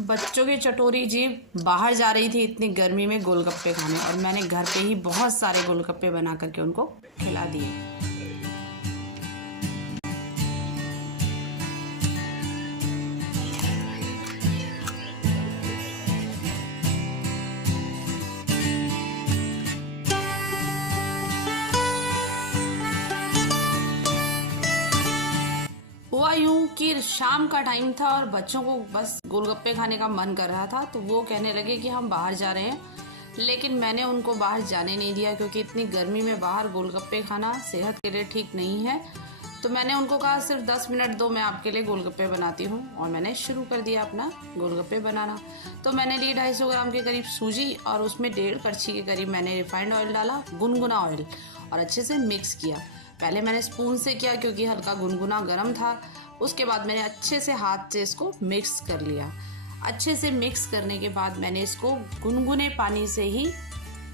बच्चों की चटोरी जीभ बाहर जा रही थी इतनी गर्मी में गोलगप्पे खाने, और मैंने घर पे ही बहुत सारे गोलगप्पे बना करके उनको खिला दिए। हुआ यूं कि शाम का टाइम था और बच्चों को बस गोलगप्पे खाने का मन कर रहा था, तो वो कहने लगे कि हम बाहर जा रहे हैं। लेकिन मैंने उनको बाहर जाने नहीं दिया, क्योंकि इतनी गर्मी में बाहर गोलगप्पे खाना सेहत के लिए ठीक नहीं है। तो मैंने उनको कहा सिर्फ 10 मिनट दो, मैं आपके लिए गोलगप्पे बनाती हूँ। और मैंने शुरू कर दिया अपना गोलगप्पे बनाना। तो मैंने ली 250 ग्राम के करीब सूजी, और उसमें 1.5 कड़छी के करीब मैंने रिफाइंड ऑयल डाला, गुनगुना ऑयल, और अच्छे से मिक्स किया। पहले मैंने स्पून से किया क्योंकि हल्का गुनगुना गर्म था। उसके बाद मैंने अच्छे से हाथ से इसको मिक्स कर लिया। अच्छे से मिक्स करने के बाद मैंने इसको गुनगुने पानी से ही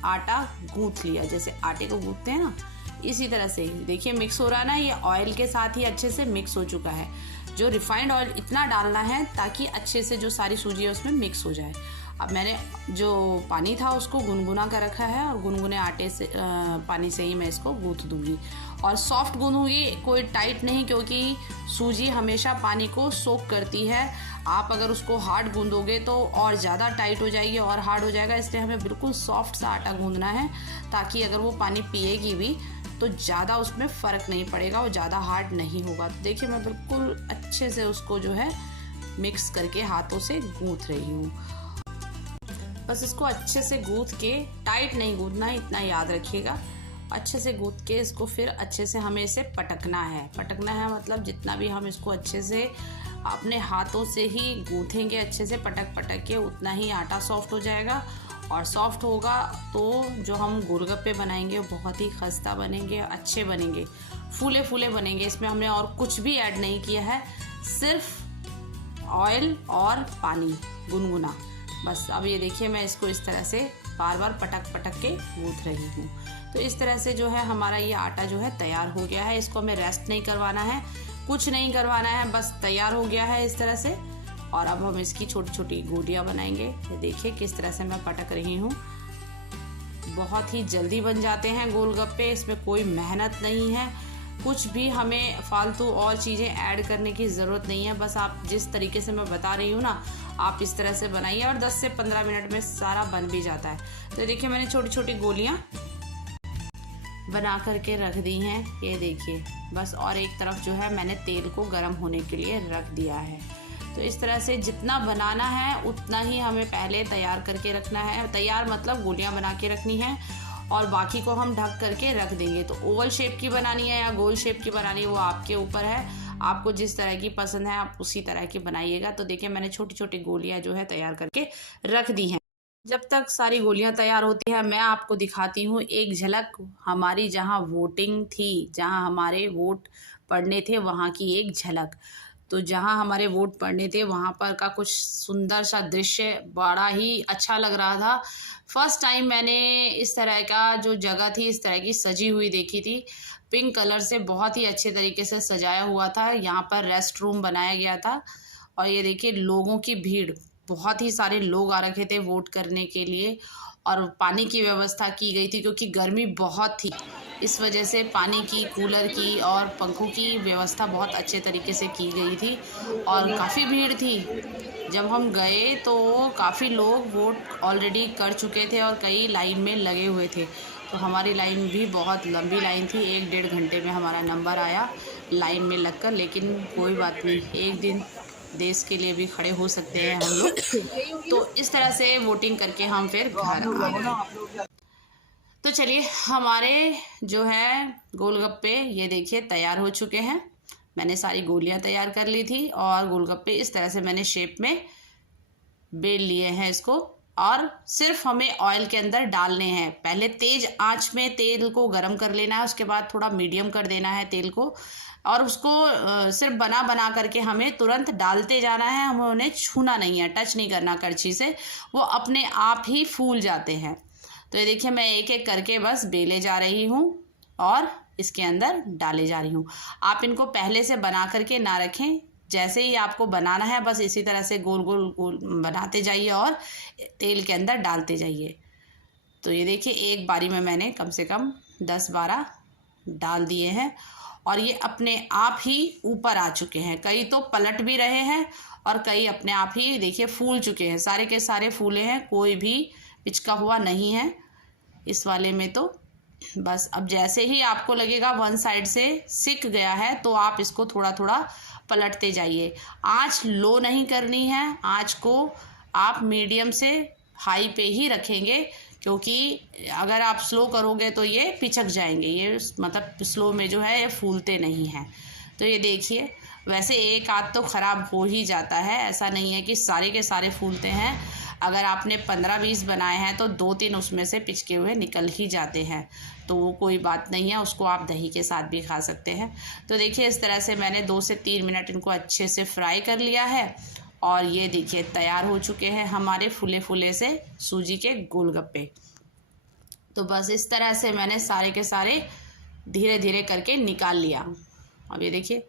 आटा गूंथ लिया, जैसे आटे को गूंथते हैं ना, इसी तरह से ही। देखिए मिक्स हो रहा है ना, ये ऑयल के साथ ही अच्छे से मिक्स हो चुका है। जो रिफाइंड ऑयल इतना डालना है ताकि अच्छे से जो सारी सूजी है उसमें मिक्स हो जाए। अब मैंने जो पानी था उसको गुनगुना कर रखा है, और गुनगुने आटे से पानी से ही मैं इसको गूंथ दूंगी। और सॉफ्ट गूंथूंगी, कोई टाइट नहीं, क्योंकि सूजी हमेशा पानी को सोक करती है। आप अगर उसको हार्ड गूंदोगे तो और ज़्यादा टाइट हो जाएगी और हार्ड हो जाएगा। इसलिए हमें बिल्कुल सॉफ्ट सा आटा गूंदना है, ताकि अगर वो पानी पिएगी भी तो ज़्यादा उसमें फ़र्क नहीं पड़ेगा और ज़्यादा हार्ड नहीं होगा। तो देखिए मैं बिल्कुल अच्छे से उसको जो है मिक्स करके हाथों से गूंथ रही हूँ। बस इसको अच्छे से गूंथ के, टाइट नहीं गूंथना है, इतना याद रखिएगा। अच्छे से गूंथ के इसको फिर अच्छे से हमें इसे पटकना है। पटकना है मतलब जितना भी हम इसको अच्छे से अपने हाथों से ही गूंथेंगे, अच्छे से पटक पटक के, उतना ही आटा सॉफ्ट हो जाएगा। और सॉफ्ट होगा तो जो हम गोलगप्पे बनाएंगे वो बहुत ही खस्ता बनेंगे, अच्छे बनेंगे, फूले फूले बनेंगे। इसमें हमने और कुछ भी ऐड नहीं किया है, सिर्फ ऑयल और पानी गुनगुना, बस। अब ये देखिए मैं इसको इस तरह से बार बार पटक पटक के गूंथ रही हूँ। तो इस तरह से जो है हमारा ये आटा जो है तैयार हो गया है। इसको हमें रेस्ट नहीं करवाना है, कुछ नहीं करवाना है, बस तैयार हो गया है इस तरह से। और अब हम इसकी छोटी छोटी गोलियां बनाएंगे। ये देखिए किस तरह से मैं पटक रही हूँ। बहुत ही जल्दी बन जाते हैं गोलगप्पे, इसमें कोई मेहनत नहीं है, कुछ भी हमें फालतू और चीज़ें ऐड करने की ज़रूरत नहीं है। बस आप जिस तरीके से मैं बता रही हूँ ना, आप इस तरह से बनाइए और 10 से 15 मिनट में सारा बन भी जाता है। तो देखिए मैंने छोटी छोटी गोलियाँ बना करके रख दी हैं, ये देखिए बस। और एक तरफ जो है मैंने तेल को गर्म होने के लिए रख दिया है। तो इस तरह से जितना बनाना है उतना ही हमें पहले तैयार करके रखना है। तैयार मतलब गोलियां बना के रखनी है, और बाकी को हम ढक करके रख देंगे। तो ओवल शेप की बनानी है या गोल शेप की बनानी है वो आपके ऊपर है, आपको जिस तरह की पसंद है आप उसी तरह की बनाइएगा। तो देखिए मैंने छोटी छोटी गोलियां जो है तैयार करके रख दी हैं। जब तक सारी गोलियां तैयार होती हैं मैं आपको दिखाती हूँ एक झलक हमारी जहाँ वोटिंग थी, जहाँ हमारे वोट पड़ने थे, वहाँ की एक झलक। तो जहाँ हमारे वोट पड़ने थे वहाँ पर का कुछ सुंदर सा दृश्य बड़ा ही अच्छा लग रहा था। फर्स्ट टाइम मैंने इस तरह का जो जगह थी इस तरह की सजी हुई देखी थी। पिंक कलर से बहुत ही अच्छे तरीके से सजाया हुआ था। यहाँ पर रेस्ट रूम बनाया गया था, और ये देखिए लोगों की भीड़, बहुत ही सारे लोग आ रखे थे वोट करने के लिए। और पानी की व्यवस्था की गई थी, क्योंकि गर्मी बहुत थी, इस वजह से पानी की, कूलर की और पंखों की व्यवस्था बहुत अच्छे तरीके से की गई थी। और काफ़ी भीड़ थी। जब हम गए तो काफ़ी लोग वोट ऑलरेडी कर चुके थे और कई लाइन में लगे हुए थे। तो हमारी लाइन भी बहुत लंबी लाइन थी, 1-1.5 घंटे में हमारा नंबर आया लाइन में लगकर। लेकिन कोई बात नहीं, एक दिन देश के लिए भी खड़े हो सकते हैं हम लोग। तो इस तरह से वोटिंग करके हम फिर घर आ गए। तो चलिए हमारे जो है गोलगप्पे ये देखिए तैयार हो चुके हैं। मैंने सारी गोलियां तैयार कर ली थी, और गोलगप्पे इस तरह से मैंने शेप में बेल लिए हैं इसको। और सिर्फ हमें ऑयल के अंदर डालने हैं। पहले तेज आंच में तेल को गरम कर लेना है, उसके बाद थोड़ा मीडियम कर देना है तेल को, और उसको सिर्फ बना बना करके हमें तुरंत डालते जाना है। हमें उन्हें छूना नहीं है, टच नहीं करना करछी से, वो अपने आप ही फूल जाते हैं। तो ये देखिए मैं एक एक करके बस बेले जा रही हूँ और इसके अंदर डाले जा रही हूँ। आप इनको पहले से बना करके ना रखें, जैसे ही आपको बनाना है बस इसी तरह से गोल गोल गोल बनाते जाइए और तेल के अंदर डालते जाइए। तो ये देखिए एक बारी में मैंने कम से कम 10-12 डाल दिए हैं और ये अपने आप ही ऊपर आ चुके हैं। कई तो पलट भी रहे हैं और कई अपने आप ही देखिए फूल चुके हैं। सारे के सारे फूले हैं, कोई भी पिचका हुआ नहीं है इस वाले में। तो बस अब जैसे ही आपको लगेगा वन साइड से सिक गया है तो आप इसको थोड़ा थोड़ा पलटते जाइए। आँच लो नहीं करनी है, आँच को आप मीडियम से हाई पे ही रखेंगे, क्योंकि अगर आप स्लो करोगे तो ये पिचक जाएंगे। ये मतलब स्लो में जो है ये फूलते नहीं हैं। तो ये देखिए, वैसे एक आध तो ख़राब हो ही जाता है, ऐसा नहीं है कि सारे के सारे फूलते हैं। अगर आपने 15-20 बनाए हैं तो 2-3 उसमें से पिचके हुए निकल ही जाते हैं, तो वो कोई बात नहीं है, उसको आप दही के साथ भी खा सकते हैं। तो देखिए इस तरह से मैंने 2 से 3 मिनट इनको अच्छे से फ्राई कर लिया है और ये देखिए तैयार हो चुके हैं हमारे फूले फूले से सूजी के गोलगप्पे। तो बस इस तरह से मैंने सारे के सारे धीरे धीरे करके निकाल लिया। अब ये देखिए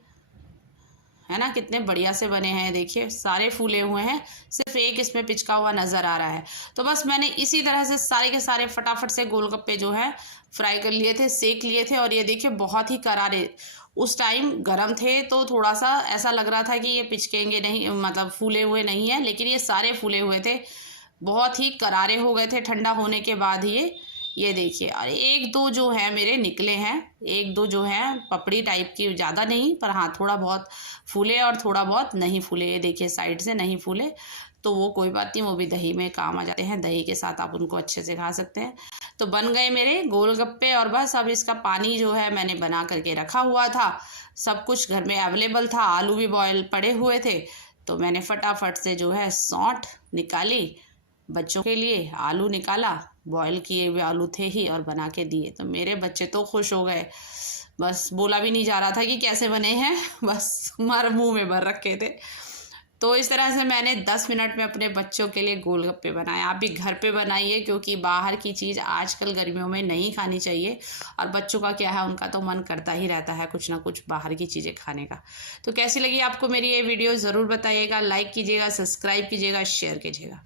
है ना कितने बढ़िया से बने हैं, देखिए सारे फूले हुए हैं, सिर्फ एक इसमें पिचका हुआ नज़र आ रहा है। तो बस मैंने इसी तरह से सारे के सारे फटाफट से गोलगप्पे जो हैं फ्राई कर लिए थे, सेक लिए थे। और ये देखिए बहुत ही करारे, उस टाइम गरम थे तो थोड़ा सा ऐसा लग रहा था कि ये पिचकेंगे नहीं, मतलब फूले हुए नहीं हैं, लेकिन ये सारे फूले हुए थे, बहुत ही करारे हो गए थे ठंडा होने के बाद ये देखिए। और एक दो जो है मेरे निकले हैं, एक दो जो है पपड़ी टाइप की, ज़्यादा नहीं पर हाँ थोड़ा बहुत फूले और थोड़ा बहुत नहीं फूले। ये देखिए साइड से नहीं फूले, तो वो कोई बात नहीं, वो भी दही में काम आ जाते हैं, दही के साथ आप उनको अच्छे से खा सकते हैं। तो बन गए मेरे गोलगप्पे। और बस अब इसका पानी जो है मैंने बना करके रखा हुआ था, सब कुछ घर में अवेलेबल था, आलू भी बॉयल पड़े हुए थे, तो मैंने फटाफट से जो है सौंठ निकाली, बच्चों के लिए आलू निकाला, बॉयल किए हुए आलू थे ही, और बना के दिए। तो मेरे बच्चे तो खुश हो गए, बस बोला भी नहीं जा रहा था कि कैसे बने हैं, बस हमारे मुंह में भर रखे थे। तो इस तरह से मैंने 10 मिनट में अपने बच्चों के लिए गोलगप्पे बनाए। आप भी घर पे बनाइए, क्योंकि बाहर की चीज़ आजकल गर्मियों में नहीं खानी चाहिए। और बच्चों का क्या है, उनका तो मन करता ही रहता है कुछ ना कुछ बाहर की चीज़ें खाने का। तो कैसी लगी आपको मेरी ये वीडियो ज़रूर बताइएगा, लाइक कीजिएगा, सब्सक्राइब कीजिएगा, शेयर कीजिएगा।